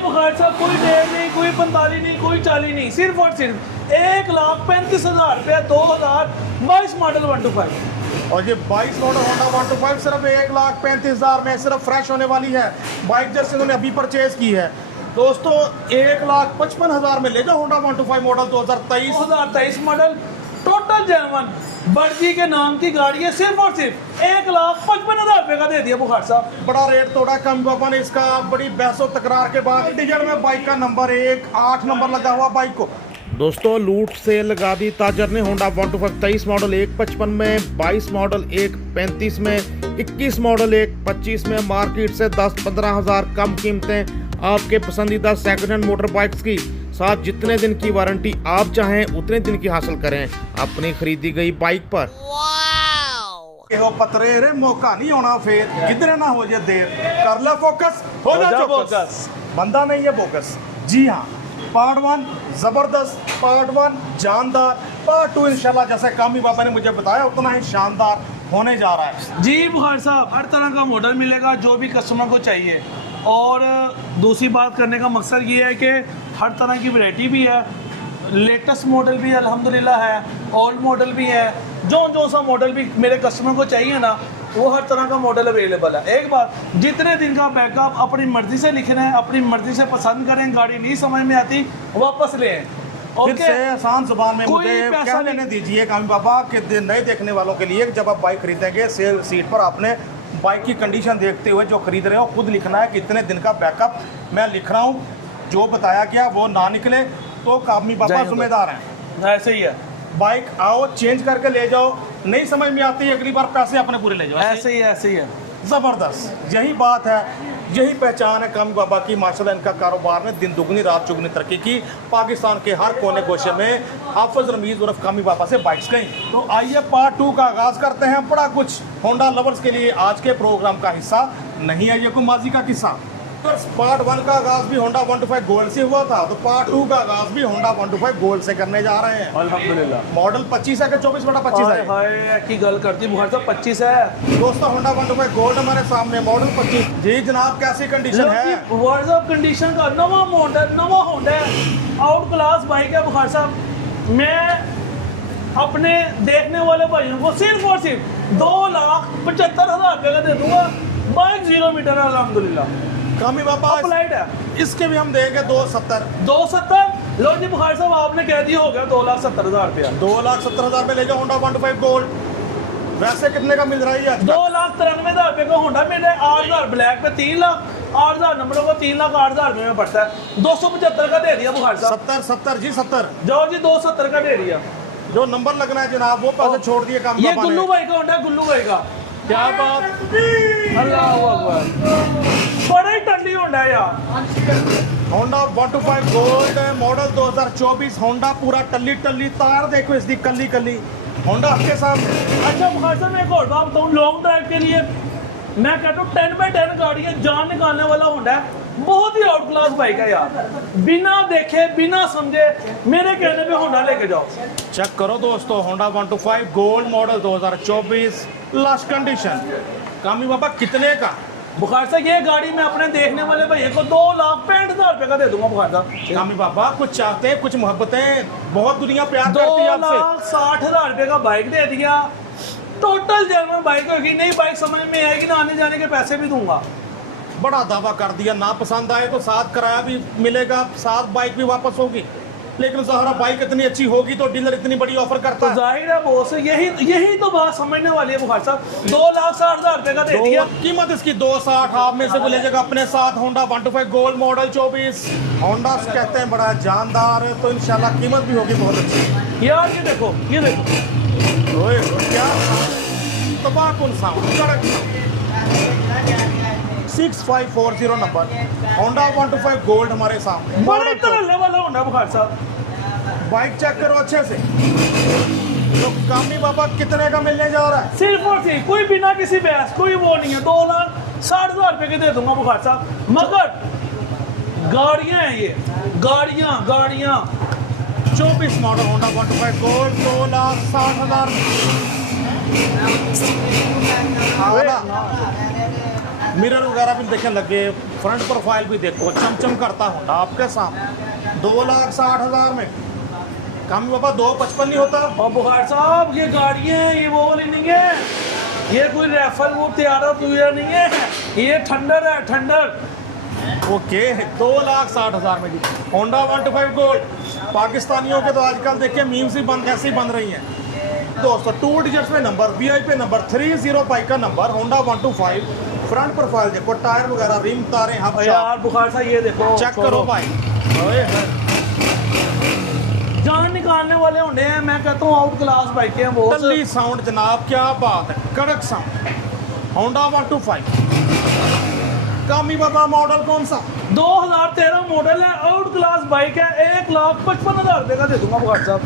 बुखार साहब कोई 1.5 नहीं, कोई 45 नहीं, कोई 40 नहीं, सिर्फ और सिर्फ 1,35,000 रुपये 2022 मॉडल 125। और ये 22 मॉडल होंडा 125 सिर्फ 1,35,000 में सिर्फ फ्रेश होने वाली है। बाइक जैसे उन्होंने अभी परचेज की है दोस्तों, 1,55,000 में ले जाओ Honda 125 model 2023 model total genuine बर्जी के नाम की गाड़ी है, सिर्फ और सिर्फ 1,55,000 रुपये का दे दिया बुखार साहब। बड़ा रेट तोड़ा कम बाबा ने इसका, बड़ी बहसो तकरार के बाद डीजल में बाइक का नंबर 8 नंबर लगा हुआ बाइक को। दोस्तों लूट सेल लगा दी ताजर ने होंडा 125 23 मॉडल 155 में, 22 मॉडल 135 में, 21 मॉडल 125 में। मार्केट से 10-15 हज़ार कम कीमतें आपके पसंदीदा सेकंड हैंड मोटर बाइक्स की, साथ जितने दिन की वारंटी आप चाहें उतने दिन की हासिल करें अपनी खरीदी गई बाइक पर। पतरे रे मौका नहीं होना फिर किधर ना हो जाए देर, कर ले फोकस, हो जा फोकस, बंदा नहीं है बोकस। जी हाँ, पार्ट 1 जबरदस्त, पार्ट 1 जानदार, पार्ट 2 इंशाल्लाह जैसे कामी बाबा ने मुझे बताया उतना ही शानदार होने जा रहा है। जी बुखार साहब, हर तरह का मॉडल मिलेगा जो भी कस्टमर को चाहिए। और दूसरी बात करने का मकसद ये है कि हर तरह की वैरायटी भी है, लेटेस्ट मॉडल भी अल्हम्दुलिल्लाह है, ओल्ड मॉडल भी है। जो सा मॉडल भी मेरे कस्टमर को चाहिए ना, वो हर तरह का मॉडल अवेलेबल है। एक बात, जितने दिन का बैकअप अपनी मर्जी से लिखना है, अपनी मर्जी से पसंद करें, गाड़ी नहीं समझ में आती वापस लें। फिर से आसान जुबान में मुझे क्या लेने दीजिए कामी बाबा कि नए देखने वालों के लिए जब आप बाइक खरीदेंगे सेल सीट पर आपने बाइक की कंडीशन देखते हुए जो खरीद रहे हो खुद लिखना है कितने दिन का बैकअप मैं लिख रहा हूँ, जो बताया गया वो ना निकले तो कामी बाबा जिम्मेदार हैं। ऐसे ही है, बाइक आओ चेंज करके ले जाओ, नहीं समझ में आती अगली बार पैसे अपने पूरे ले जाओ। ऐसे ही है। ज़बरदस्त, यही बात है, यही पहचान है कामी बाबा की। माशाल्लाह इनका कारोबार ने दिन दुगनी रात चुगनी तरक्की की। पाकिस्तान के हर कोने गोशे में हाफिज रमीज़ उर्फ कामी बाबा से बाइक्स गई। तो आइए पार्ट 2 का आगाज़ करते हैं। बड़ा कुछ होंडा लवर्स के लिए आज के प्रोग्राम का हिस्सा नहीं है ये कोई माजी का किस्सा। पार्ट 1 का आगाज भी होंडा 125 गोल्ड से हुआ था, तो पार्ट 2 का आगाज भी होंडा 125 गोल्ड से करने जा रहे हैं अल्हम्दुलिल्लाह। मॉडल 25 है कि 24/25 है? हाय की गल करती बुखार साहब, 25 है दोस्तों। होंडा 125 गोल्ड हमारे सामने, मॉडल 25। जी जनाब, कैसी कंडीशन है? वर्ल्ड कंडीशन का नवा मॉडल, नवा होंडा आउट क्लास बाइक है बुखार साहब। मैं अपने देखने वाले भाइयों को सिर्फ और सिर्फ 2,75,000 रुपये का दे दूंगा। बाइक 0 मीटर है अल्हम्दुलिल्लाह। कामी बाबा अप्लाइड है, इसके भी हम देंगे 270। 270 लो जी बुखार साहब, आपने कह दिया हो गया 2,70,000 रुपया। 2,70,000 में ले जाओ होंडा 125 गोल्ड। वैसे कितने का मिल रहा है? 2,93,000 रुपये का होंडा मिल रहा है। 8,000 ब्लैक पे 3 लाख, 8,000 नंबरों को 3,08,000 रुपये में पड़ता है। 275 का दे दिया बुखार साहब। 70 जी 70 जाओ जी, 270 का दे दिया। जो नंबर लगना है जनाब वो पैसे छोड़ दिए कामी ये बाबा ने। गुल्लू भाई का होंडा, गुल्लू भाई का। क्या बात, अल्लाह अकबर, बड़े टल्ली होंडा है यार। होंडा 125 गोल्ड मॉडल 2024 होंडा पूरा टल्ली टल्ली, तार देखो इसकी कल्ली कल्ली होंडा आपके साथ। अच्छा बुखार साहब, मैं एक और बात बताऊँ, लॉन्ग ड्राइव के लिए मैं कहता हूँ 10x10 गाड़ियाँ जान निकालने वाला होंडा है। बहुत ही आउट क्लास बाइक है यार, बिना देखे बिना समझे मेरे कहने पे होंडा लेके जाओ। चेक करो दोस्तों, Honda 125 gold model 2024 last condition. कामी बाबा कितने का? बुखार साहब ये गाड़ी मैं अपने देखने वाले भैया को 2,65,000 रुपये का दे दूंगा बुखार साहब। कामी बाबा कुछ चाहते हैं, कुछ मोहब्बतें, बहुत दुनिया प्यार करती है आपसे। 2,60,000 रुपये का बाइक दे दिया, टोटल जर्मन बाइक होगी। नई बाइक समझ में आएगी ना, आने जाने के पैसे भी दूंगा। बड़ा दावा कर दिया, ना पसंद आए तो साथ किराया भी मिलेगा, साथ बाइक भी वापस होगी। लेकिन ज़ाहिर बाइक इतनी अच्छी होगी तो डीलर इतनी बड़ी ऑफर करता है। तो जाहिर है बॉस, यही तो बात समझने वाली है बुखार साहब। 2,60,000 रुपये का दे दिया। कीमत इसकी 2,60,000 आप में से को ले जाएगा अपने साथ होंडा 125 गोल्ड मॉडल 24। होंडा कहते हैं बड़ा जानदार है, तो इंशाल्लाह कीमत भी होगी बहुत अच्छी। यार ये देखो, ये देखो, ओए क्या तबाकुन साउंड, कड़क 6540 नंबर होंडा 125 गोल्ड हमारे सामने। बड़े तरह वाला होंडा बुखार साहब। बाइक चेक करो अच्छे से। तो कामी बाबा कितने का मिलने जा रहा है? सिर्फ और सिर्फ, कोई बिना किसी बहस, कोई वो नहीं है, 2,60,000 रुपये के दे दूंगा बुखार साहब। मगर गाड़ियां हैं ये, गाड़ियां 24 मॉडल होंडा 125 गोल्ड 2,60,000। मिरर वगैरह भी देखें लगे, फ्रंट प्रोफाइल भी देखो चमचम करता होंडा आपके सामने 2,60,000 में। कम बाबा 2,55 नहीं होता। और बुखार साहब ये गाड़ियाँ हैं, ये वो वाली नहीं है, ये कोई रेफल वो तैयारा तुझा नहीं है, ये ठंडर है ठंडर। ओके 2,60,000 में जी होंडा 125 गोल्ड। पाकिस्तानियों के तो आजकल देखिए मीम्स ही बन ऐसी बन रही हैं दोस्तों। 2 डिजिट्स में नंबर, VIP नंबर 30 बाइक का नंबर, होंडा 125। फ्रंट प्रोफाइल देखो, टायर वगैरह, रिम, तारें, हब यार बुखार साहब ये देखो, चेक करो भाई। जान निकालने वाले होंडे हैं, मैं कहता हूँ आउट क्लास बाइकें हैं वो। टल्ली साउंड जनाब, क्या बात है, कड़क साउंड। होंडा 125 कामी बाबा मॉडल कौन सा? 2013 मॉडल है, आउट क्लास बाइक है, 1,55,000 रुपये का दे दूंगा बुखार साहब।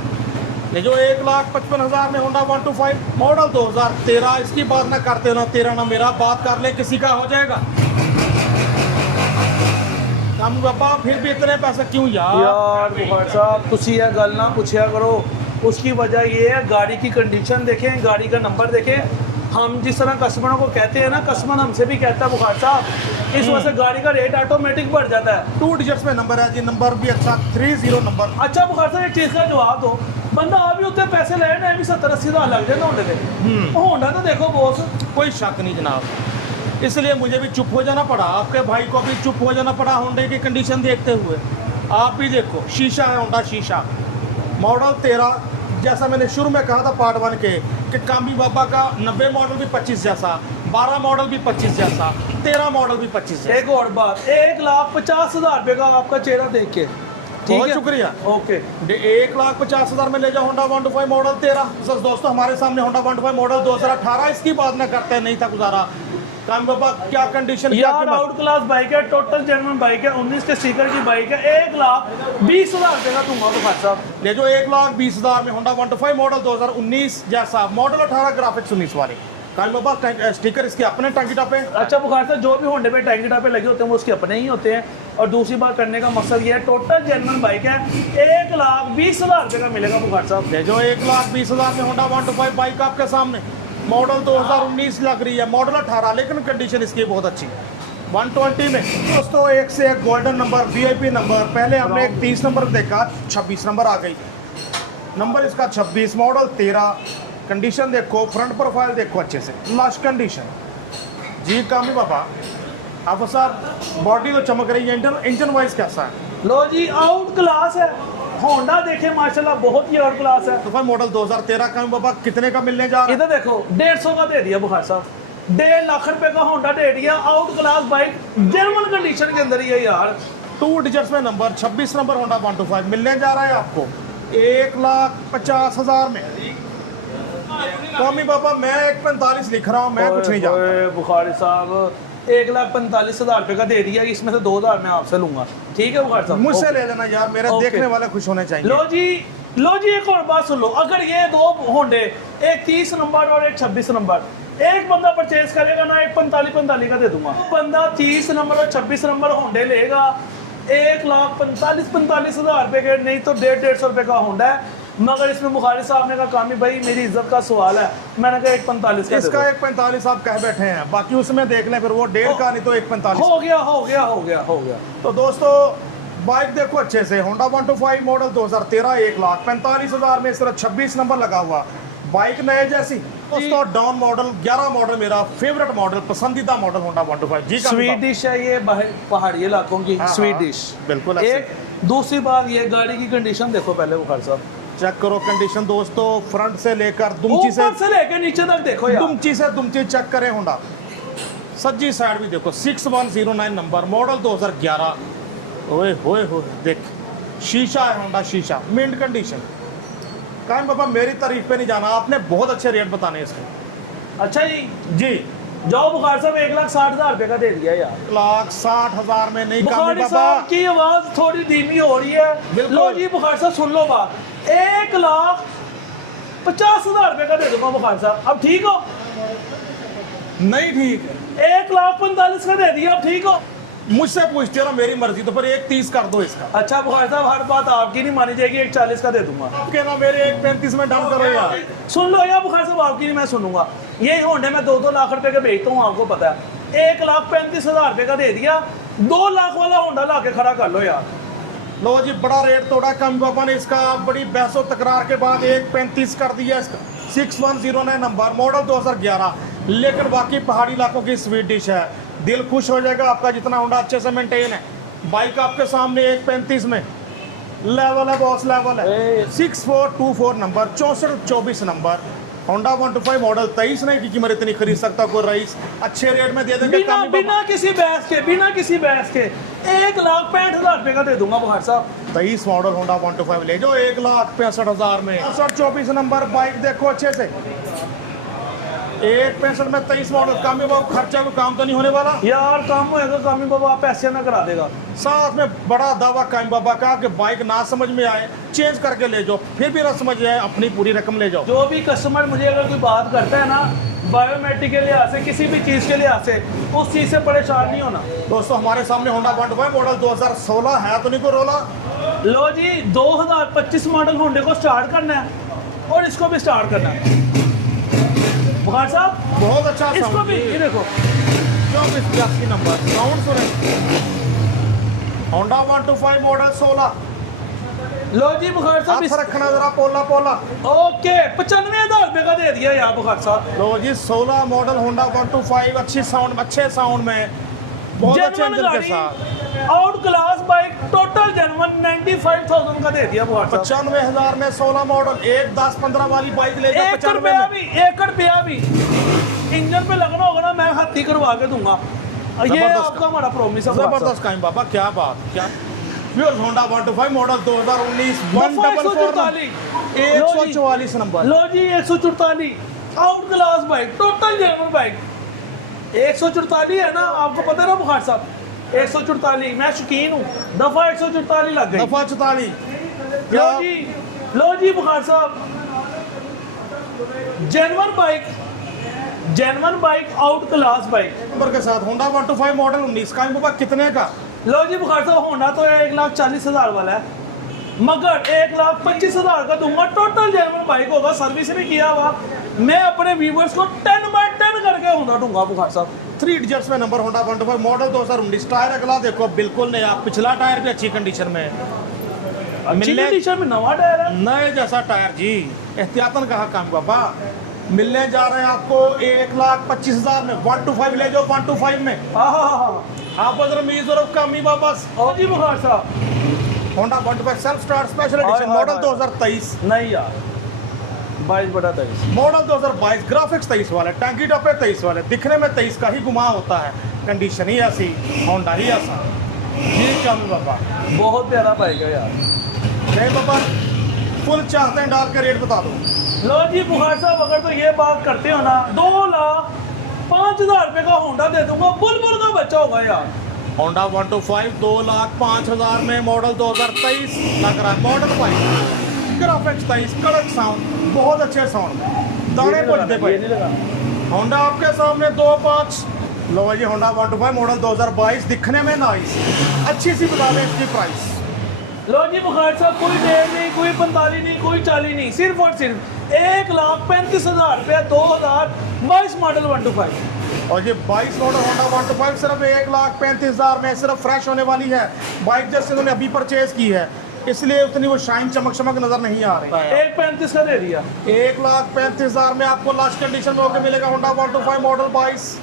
ये जो 1,55,000 में होंडा 125 मॉडल 2013, इसकी बात ना करते ना तेरा ना मेरा, बात कर ले किसी का हो जाएगा। कामी बाबा फिर भी इतने पैसे क्यों यार बुखार साहब तुसी ये गल ना पूछा करो। उसकी वजह ये है, गाड़ी की कंडीशन देखें, गाड़ी का नंबर देखें। हम जिस तरह कस्टमरों को कहते हैं ना, कस्टमर हमसे भी कहता है बुखार साहब, इस वजह से गाड़ी का रेट ऑटोमेटिक बढ़ जाता है। 2 डिजिट्स में नंबर है जी, नंबर भी अच्छा 30 नंबर। अच्छा बुखार साहब एक चीज़ का जवाब दो, बंदा अभी उतने पैसे ले रहे भी 70-80 हज़ार लग जाए होंडे पे। होंडा तो देखो बॉस, कोई शक नहीं जनाब, इसलिए मुझे भी चुप हो जाना पड़ा, आपके भाई को भी चुप हो जाना पड़ा होंडे की कंडीशन देखते हुए। आप भी देखो, शीशा है होंडा शीशा, मॉडल 13, जैसा मैंने शुरू में कहा था पार्ट 1 के कि कामी बाबा का 90 मॉडल भी 25 जैसा, 12 मॉडल भी 25 जैसा, 13 मॉडल भी 25 जैसा। एक और बात, 1,50,000 रुपये का आपका चेहरा देख के, ठीक बहुत है, शुक्रिया। ओके 1,50,000 में ले जाओ होंडा 125 मॉडल 13। दोस्तों हमारे सामने होंडा 125 मॉडल 2018, इसकी बात ना करते नहीं था गुजारा। काम बाबा क्या कंडीशन, यार आउट क्लास बाइक है, टोटल जेन्युइन बाइक है, 19 के स्टिकर की बाइक है, 1,20,000 रुपये का दूंगा तो भाई साहब। ले जो 1,20,000 में होंडा 125 मॉडल 2019 जैसा, मॉडल 18, ग्राफिक्स 19 वाली। काम बाबा स्टिकर इसके अपने टांगी टापे। अच्छा बुखार साहब जो भी होंडे पे टैंकी टापे लगे होते हैं वो उसके अपने ही होते हैं। और दूसरी बात करने का मकसद ये है, टोटल जेन्युइन बाइक है, 1,20,000 रुपये का मिलेगा बुखार साहब। ले जो 1,20,000 में होंडा 125 बाइक आपके सामने, मॉडल 2019 लग रही है, मॉडल 18, लेकिन कंडीशन इसकी बहुत अच्छी। 120 में दोस्तों एक से एक गोल्डन नंबर, VIP नंबर। पहले हमने एक 30 नंबर देखा, 26 नंबर आ गई, नंबर इसका 26, मॉडल 13। कंडीशन देखो, फ्रंट प्रोफाइल देखो अच्छे से, लश कंडीशन जी। कामी बाबा आप सर बॉडी तो चमक रही है, इंजन वाइज कैसा है? लो जी आउट क्लास है, होंडा देखे माशाल्लाह बहुत ही आउट क्लास है। तो फिर मॉडल 2013 का बाबा कितने का मिलने जा रहा है? इधर देखो 150 का दे दिया बुखार साहब, 1.5 लाख रुपए का होंडा दे दिया, out class bike genuine condition के अंदर ही है यार। 2 डिजिट्स में नंबर, 26 नंबर होंडा 125 मिलने जा रहा है आपको 1,50,000 में। कौमी बाबा मैं 1,45 लिख रहा हूँ, मैं कुछ नहीं जानता। बुखारी साहब 1,45,000 रुपए का दे दिया, इसमें से 2,000 मैं आपसे लूंगा, ठीक है बुखारी साहब? मुझसे ले लेना यार, मेरे देखने वाले खुश होने चाहिए। लो जी एक और बात सुन लो, अगर ये 2 होंडे, एक 30 नंबर और एक 26 नंबर, एक बंदा परचेज करेगा ना, एक 45 का दे दूंगा। बंदा 30 नंबर और 26 नंबर होंडे लेगा, 1,45,000 रुपए के, नहीं तो 150 रुपए का होंडा है। मगर इसमें बुखारी साहब ने कहा कामी भाई मेरी इज्जत का सवाल है, मैंने कहा 1,45 का, इसका 1,45 आप कह बैठे हैं, बाकी उसमें देख लें फिर वो 1.5 का, नहीं तो 1,45 हो गया। तो दोस्तों बाइक देखो अच्छे से, होंडा 125 मॉडल 2013, 1,45,000 में, सिर्फ 26 नंबर लगा हुआ, बाइक नए जैसी। दोस्तों डाउन मॉडल 11 मॉडल मेरा फेवरेट मॉडल, पसंदीदा मॉडल होंडा 125 जी। स्वीट डिश है ये, पहाड़ी इलाकों की स्वीट डिश, बिल्कुल। एक दूसरी बात ये, गाड़ी की कंडीशन देखो पहले बुखारी साहब, चेक करो कंडीशन दोस्तों, फ्रंट से लेकर ऊपर से लेकर नीचे तक देखो यार, दुमची से दुमची चेक करें होंडा। सज्जी साइड भी देखो, 6109 नंबर, मॉडल 2011। ओए होए हो, देख शीशा है होंडा शीशा, मिंट कंडीशन। कायम बाबा मेरी तारीफ पे नहीं जाना, आपने बहुत अच्छे रेट बताने इसके। अच्छा जी जाओ बुखार साहब 1,60,000 रुपए का दे दिया यार। 1,60,000 में नहीं बुखारी साहब की आवाज थोड़ी धीमी हो रही है। लो जी बुखार साहब सुन लो बात, 1,50,000 रुपए का दे दूंगा बुखार साहब, अब ठीक हो? नहीं ठीक है, 1,45,000 का दे दिया, अब ठीक हो? मुझसे पूछते हो ना, मेरी मर्जी, तो फिर 1,30 कर दो इसका। अच्छा बुखार साहब हर बात आपकी नहीं मानी जाएगी, 1,40 का दे दूंगा। कहना मेरे 1,35 में डन करो यार। सुन लो यार बुखार साहब, आपकी नहीं मैं सुनूंगा। ये होंडे में 2-2 लाख रुपए के बेचता हूँ, आपको पता है। 1,35,000 रुपये का दे दिया। 2 लाख वाला होंडा ला के खड़ा कर लो यार। लो जी, बड़ा रेट तोड़ा कम पापा ने इसका। बड़ी बहसों तकरार के बाद 1,35 कर दिया इसका। 6109 नंबर, मॉडल 2011, लेकिन बाकी पहाड़ी इलाकों की स्वीट डिश है। दिल खुश हो जाएगा आपका जितना होंडा अच्छे से मेंटेन है। बाइक आपके सामने 1,35 में लेवल है, बॉस लेवल है। 6424 नंबर, 6424 नंबर, होंडा 125 मॉडल 23 नहीं की कीमत इतनी खरीद सकता कोई रईस। अच्छे रेट में दे देंगे। बिना किसी बहस के 1,65,000 रुपये का दे दूंगा बुखार साहब। 23 मॉडल होंडा 125 ले जाओ 1,65,000 में। 6424 नंबर बाइक देखो अच्छे से। 1,65 में 23 मॉडल। कामी बाबू खर्चा को काम तो नहीं होने वाला यार? काम होएगा कामी बाबा, आप पैसे ना करा देगा। साथ में बड़ा दावा कामी बाबा का कि बाइक ना समझ में आए चेंज करके ले जाओ, फिर भी ना समझ आए अपनी पूरी रकम ले जाओ। जो भी कस्टमर मुझे अगर कोई बात करता है ना बायोमेट्रिक के लिहाज से, किसी भी चीज़ के लिहाज से, उस चीज़ से परेशान नहीं होना। दोस्तों हमारे सामने होंडा 125 मॉडल 2016 है तो नहीं कोई रोला। लो जी, 2025 मॉडल होंडे को स्टार्ट करना है और इसको भी स्टार्ट करना है बुखार साहब। बहुत अच्छा इसको भी ये देखो 84 नंबर साउंड सुने। Honda 125 model 16। लो जी बुखार साहब, हाथ रखना जरा पोला पोला। ओके 95,000 रुपये का दे दिया यार बुखार साहब। लो जी 16 मॉडल होंडा 125, अच्छे साउंड में, बहुत अच्छे इंजन के साथ, out class bike, total genuine 95,000 का दे दिया बुखार साहब। 95,000 में 16 मॉडल। 1 10 15 वाली बाइक ले जाओ 95 में। 1 रुपया भी इंजन पे लगना होगा ना, मैं हाथी करवा के दूंगा। ये आपका हमारा प्रॉमिस है। जबरदस्त काम बाबा, क्या बात, क्या प्योर होंडा 125 मॉडल 2019 144 नंबर। लो जी 144 out class bike, total genuine bike. 144 है ना, आपको पता है ना बुखार साहब, 144 मैं शौकीन हूँ। दफा 144 लग गई। दफा 44। लो जी बुखार साहब, genuine bike out class bike number के साथ होंडा 125 मॉडल 19 का बाबा कितने का? लो जी बुखार साहब, होंडा तो 1,40,000 वाला है, मगर 1,25,000 का दूंगा। टोटल जेन्युइन बाइक होगा, सर्विस भी किया हुआ। मैं अपने व्यूवर्स को 10/10 करके होंडा दूंगा बुखार साहब। 3 डिजिट्स में नंबर होंडा 125 मॉडल 2019। टायर अगला देखो बिल्कुल नया, पिछला टायर भी अच्छी कंडीशन में है। कंडीशन में नवा टायर है, नए जैसा टायर जी। एहतियातन कहा काम बाबा। मिलने जा रहे हैं आपको 1,25,000 में। 125 ले जाओ 125 में। आप मीज और कमी वापस। और जी बुखार साहब, Honda 125 self start special edition model 2023। नहीं यार 22/23 मॉडल 2022, ग्राफिक्स 23 वाले, टैंकी टॉपे 23 वाले, दिखने में 23 का ही गुमा होता है, कंडीशन ही ऐसी, होंडा ही ऐसा जी। कमी बाबा बहुत प्यारा बाइक है यार। नहीं बाबा, फुल चाहते हैं डाल के रेट बता दो। लो जी बुखार साहब, अगर तो ये बात करते हो ना, 2,05,000 रुपये का होंडा दे दूंगा। बुलबुल का बच्चा होगा यार। होंडा 125 2,05,000 में मॉडल 2023 लग रहा है। मॉडल बाइक, ग्राफिक्स 23, कड़क साउंड, बहुत अच्छे साउंड में, दाने पड़ते भाई। होंडा आपके सामने 2,5,। लो जी होंडा 125 मॉडल 2022, दिखने में नाइस, अच्छी सी बता दें इसकी प्राइस। लो जी बुखार साहब, कोई 1.5 नहीं, कोई 45 नहीं, कोई 40 नहीं, सिर्फ और सिर्फ 1,35,000 रुपये 2022 मॉडल 125। और ये 22 मॉडल होंडा 125 सिर्फ 1,35,000 में सिर्फ फ्रेश होने वाली है। बाइक जैसे उन्होंने अभी परचेज की है, इसलिए उतनी वो शाइन चमक नजर नहीं आ रही। 1,35,000 का दे दिया। 1,35,000 में आपको लास्ट कंडीशन में होकर मिलेगा होंडा 125 मॉडल 22।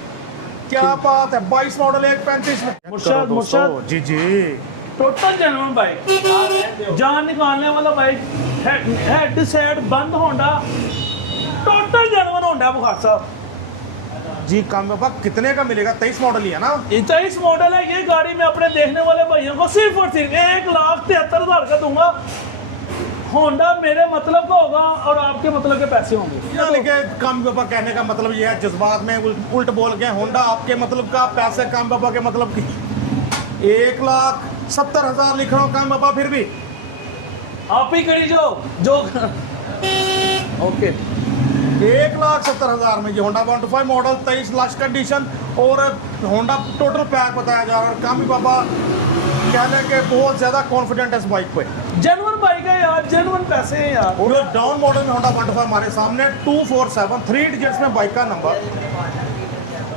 क्या बात है, 22 मॉडल 1,35,000 में। मुर्शद जी जी, टोटल जेन्युइन बाइक, जान निकालने वाला बाइक, हेड सेट बंद होंडा, टोटल जेन्युइन होंडा बुखार साहब जी। काम बाबा कितने का मिलेगा? 23 मॉडल ही है ना? 23 मॉडल है ये गाड़ी। में अपने देखने वाले भाइयों को सिर्फ और सिर्फ 1,73,000 का दूंगा। होंडा मेरे मतलब का होगा और आपके मतलब के पैसे होंगे। यानी कि काम बाबा कहने का मतलब ये है, जज्बात में उल्ट बोल गए। होंडा आपके मतलब का, पैसे काम बाबा के मतलब की। 1,70,000 लिख रहा हूँ काम बाबा, फिर भी आप ही करी जो ओके। 1,70,000 में ये होंडा 125 मॉडल 23 लास्ट कंडीशन और होंडा टोटल पैक बताया जा रहा है। कामी बाबा कहने के बहुत ज़्यादा कॉन्फिडेंट है इस बाइक पे। जेन्युइन बाइक है यार, जेन्युइन पैसे हैं यार। और डाउन मॉडल में होंडा 125 हमारे सामने 247 3 डिजिट्स में बाइक का नंबर।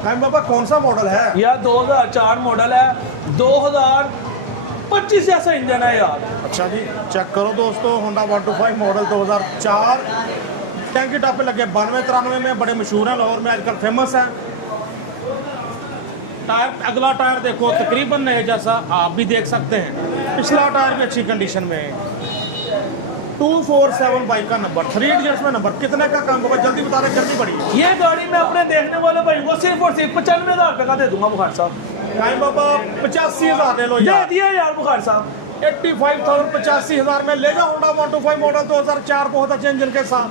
कायम बाबा कौन सा मॉडल है? यार 2004 मॉडल है, 2025 जैसा इंजन है यार। अच्छा जी, चेक करो दोस्तों, होंडा 125 मॉडल 2004। टैंकी टॉप पे लगे 92-93 में, बड़े मशहूर हैं, लाहौर में आजकल फेमस है। टायर, अगला टायर देखो तकरीबन नए जैसा, आप भी देख सकते हैं। पिछला टायर भी अच्छी कंडीशन में है। 247 बाइक का नंबर, 3 डिजिट्स में नंबर। कितने का काम होगा, जल्दी बता रहे, जल्दी बढ़िए। ये गाड़ी मैं अपने देखने वाले भाई को सिर्फ और सिर्फ 95,000 रुपये का दे दूंगा बुखार साहब। कायम बाबा 85,000 ले लो दे यार। दिया यार बुखार साहब। 85,000 85,000 में ले जाओ होंडा 125 मॉडल 2004, बहुत अच्छे इंजन के साथ,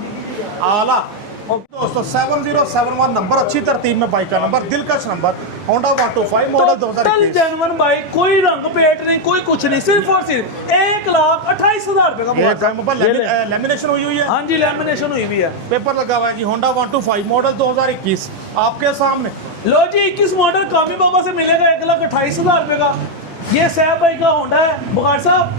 आला। और दोस्तों 7071 नंबर, अच्छी तरतीब में बाइक का नंबर, दिलकश number, Honda 125 model 2021। Genuine bike, कोई रंग पेट नहीं, कोई कुछ नहीं, सिर्फ और सिर्फ 1,28,000 रुपये का ये बुखार साहब। लेमिनेशन हुई है, हाँ जी, लेमिनेशन हुई भी है, पेपर लगा हुआ है जी। होंडा 125 मॉडल 2021 आपके सामने। लो जी 21 मॉडल कामी बाबा से मिलेगा 1,28,000 रुपये का। ये सैफ भाई का होंडा है बुखार साहब।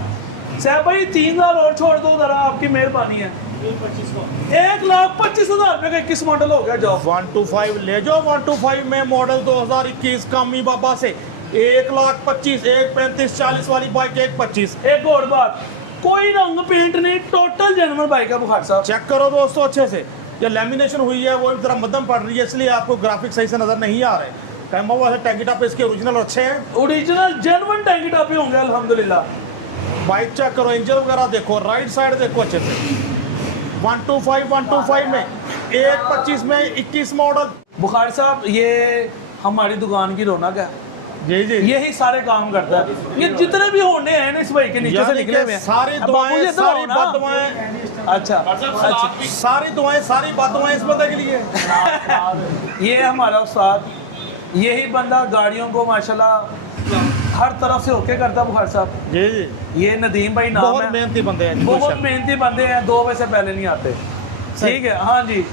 सैफ भाई 3,000 और छोड़ दो जरा, आपकी मेहरबानी है। 1,25,000 रुपये का 21 मॉडल हो गया। जाओ 125 ले जाओ, 125 में मॉडल 2021 कामी बाबा से 1,25,000, 1,35,000, 40 वाली बाइक 1,25,000। एक और बात, कोई रंग पेंट नहीं, टोटल जेन्युइन बाइक है बुखार साहब। चेक करो दोस्तों अच्छे से, ये लेमिनेशन हुई है, वो जरा मध्यम पड़ रही है, इसलिए आपको ग्राफिक सही से नजर नहीं आ रहे। कैम बाबा से टैंकी टॉप इसके ओरिजिनल अच्छे हैं, ओरिजिनल जेन्युइन टैंकी टॉप ही होंगे अल्हम्दुलिल्लाह। बाइक चेक करो, इंजन वगैरह देखो, राइट साइड देखो अच्छे से। 125 में 1,25,000 में 21 मॉडल। बुखार साहब ये हमारी दुकान की रौनक है, जी जी, यही सारे काम करता है। ये जितने भी होंडे हैं ना इस भाई के नीचे से निकले हुए हैं, सारी अब दुआएं, मुझे तो सारी हो ना। बददुआएं, अच्छा अच्छा, सारी दुआएं, सारी बददुआएं इस बंदे के लिए। ये हमारा उस्ताद, यही बंदा गाड़ियों को माशाल्लाह हर तरफ से होके करता है बुखार साहब। जी जी, ये नदीम भाई नाम बहुत है, मेहनती बंदे हैं, बहुत मेहनती बंदे हैं, 2 बजे से पहले नहीं आते। ठीक है, हाँ जी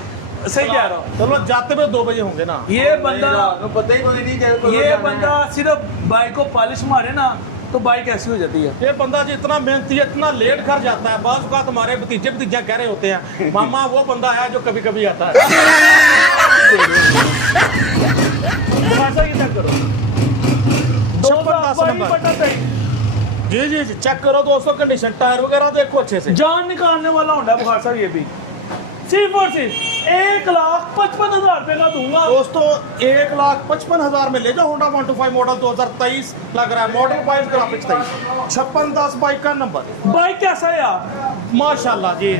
सही कह रहा हूँ। चलो जाते हुए 2 बजे होंगे ना। ये बंदा पता ही कोई नहीं, ये बंदा सिर्फ बाइक को पॉलिश मारे ना तो बाइक ऐसी हो जाती है। ये बंदा जी इतना मेहनती है, इतना लेट घर जाता है। बाज़ औक़ात हमारे भतीजा कह रहे होते हैं, मामा वो बंदा है जो कभी कभी आता है। ऐसा ही चेक करो, 56 नंबर। जी जी जी, चेक करो दोस्तों कंडीशन, टायर वगैरह देखो अच्छे से। जान निकालने वाला होंडा बुखार साहब। ये भी सिर्फ और सिर्फ 1,55,000 रुपये का दूंगा दोस्तों। 1,55,000 में ले जाओ होंडा 125 मॉडल 2023 लग रहा है, मॉडल 5 ग्राफिक्स 5610 बाइक का नंबर। बाइक कैसा है यार, माशाल्लाह जी,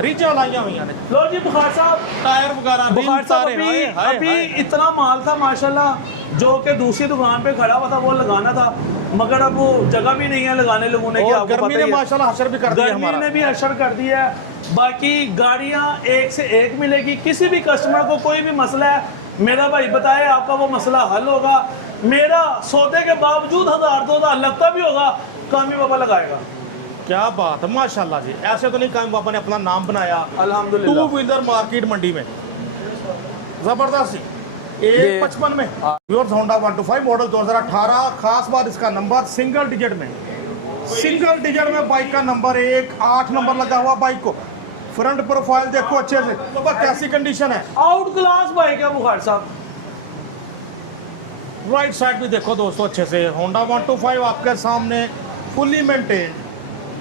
रीचा लाइया हुई ने। लो जी बुखार साहब, टायर वगैरह बुखार साहब अभी इतना माल था माशाल्लाह, जो कि दूसरी दुकान पे खड़ा हुआ था, वो लगाना था, मगर अब वो जगह भी नहीं है लगाने लगने की। आपको गर्मी पता ने ही है, माशाल्लाह हशर भी कर दिया गर्मी हमारा। ने भी असर कर दिया है। बाकी गाड़ियां एक से एक मिलेगी, किसी भी कस्टमर को कोई भी मसला है, मेरा भाई बताए, आपका वो मसला हल होगा। मेरा सौदे के बावजूद 1,000-2,000 लगता भी होगा, कामी बाबा लगाएगा। क्या बात है, माशाल्लाह जी। ऐसे तो नहीं कायम बाबा ने अपना नाम बनाया अल्हम्दुलिल्लाह। 2 व्हीलर मार्केट मंडी में, जबरदस्त। 1,55 में प्योर होंडा 125 मॉडल 2018। खास बात इसका नंबर सिंगल डिजिट में, सिंगल डिजिट में बाइक का नंबर 1,8 नंबर लगा हुआ बाइक को। फ्रंट प्रोफाइल देखो अच्छे से, तो कैसी कंडीशन है, आउट क्लास बाइक है बुखार साहब। राइट साइड भी देखो दोस्तों अच्छे से। होंडा 125 आपके सामने फुली मेंटेन,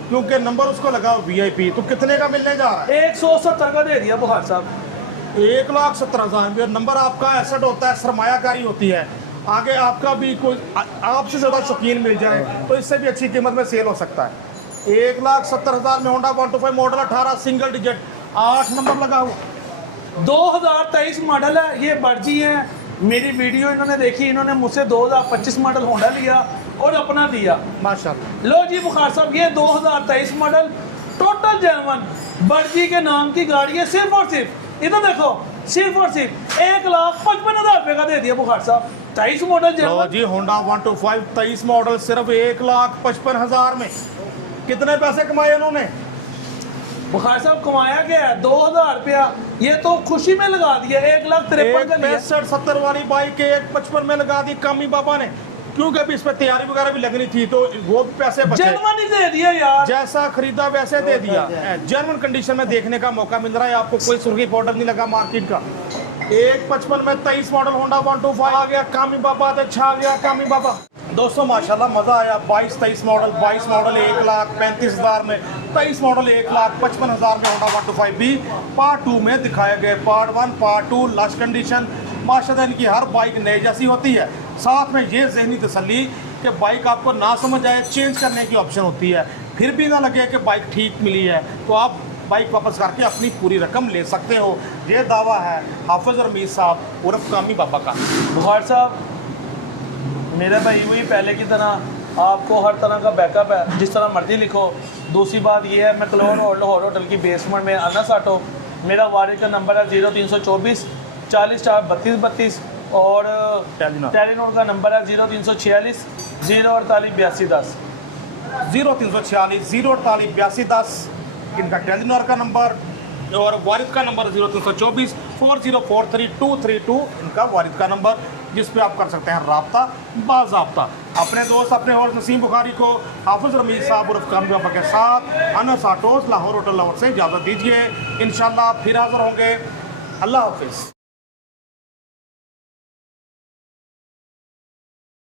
क्योंकि नंबर उसको लगा VIP। तो कितने का मिलने जा रहा है? 170 का दे दिया बुखार साहब। 1,70,000 नंबर आपका एसेट होता है, सरमायाकारी होती है। आगे आपका भी कोई आपसे ज़्यादा शौकीन मिल जाए तो इससे भी अच्छी कीमत में सेल हो सकता है। 1,70,000 में Honda 125 model 18 single digit 8 number लगा हुआ। 2023 मॉडल है, ये बर्जी है। मेरी वीडियो इन्होंने देखी, इन्होंने मुझसे 2025 मॉडल होंडा लिया और अपना दिया माशाल्लाह। लो जी बुखार साहब, ये 2023 मॉडल टोटल जेन्युइन बर्जी के नाम की गाड़ी है। सिर्फ और सिर्फ इधर देखो, सिर्फ और सिर्फ 1,55,000 रुपये का दे दिया बुखार साहब। 23 मॉडल लो जेन्युइन जी होंडा 125 23 मॉडल सिर्फ 1,55,000 में। कितने पैसे कमाए उन्होंने? बुखार साहब कमाया क्या है? 2,000 रुपया ये तो खुशी में लगा दिया। 1,53,000 का लिया। 65-70 वाली बाइक 1,55 में लगा दी कामी बाबा ने, क्योंकि अभी इस पर तैयारी वगैरह भी लगनी थी, तो वो भी पैसे बचे। जेन्युइन ही दे दिया यार, जैसा खरीदा वैसे दे दिया। जेन्युइन कंडीशन में देखने का मौका मिल रहा है आपको, कोई सुर्खी पाउडर नहीं लगा मार्केट का। 155 में 23 मॉडल होंडा 125 आ गया। कामी बाबा तो छा गया कामी बाबा। दोस्तों माशाल्लाह मज़ा आया। 22-23 मॉडल, 22 मॉडल 1,35,000 में, 23 मॉडल 1,55,000 में होंडा 125 भी पार्ट 2 में दिखाए गए। Part 1 part 2 lush condition. माशाल्लाह इनकी हर बाइक नई जैसी होती है। साथ में ये जहनी तसल्ली कि बाइक आपको ना समझ आए चेंज करने की ऑप्शन होती है, फिर भी ना लगे कि बाइक ठीक मिली है तो आप बाइक वापस करके अपनी पूरी रकम ले सकते हो। ये दावा है हाफिज़ रमीज़ साहब उर्फ कामी बाबा का। बुखार साहब मेरे भाई वही पहले की तरह आपको हर तरह का बैकअप है, जिस तरह मर्जी लिखो। दूसरी बात ये है, मैं क्लोन लाहौर होटल की बेसमेंट में अनस ऑटो, मेरा वारिद का नंबर है 0324 40 4 32 32 और टेलीनॉर का नंबर है 0346 048 82 10 0346 048 82 10 इनका टेलीनॉर का नंबर और वारिद का नंबर 0324 4043 232 इनका वारिद का नंबर, जिस पे आप कर सकते हैं राब्ता बाज़ाब्ता। अपने दोस्त अपने और नसीम बुखारी को हाफिज़ रमीज़ साहब उर्फ कामी बाबा के साथ अनस ऑटोज़ लाहौर होटल लाहौर से इजाज़त दीजिए। इंशाल्लाह फिर हाज़िर होंगे। अल्लाह हाफिज़।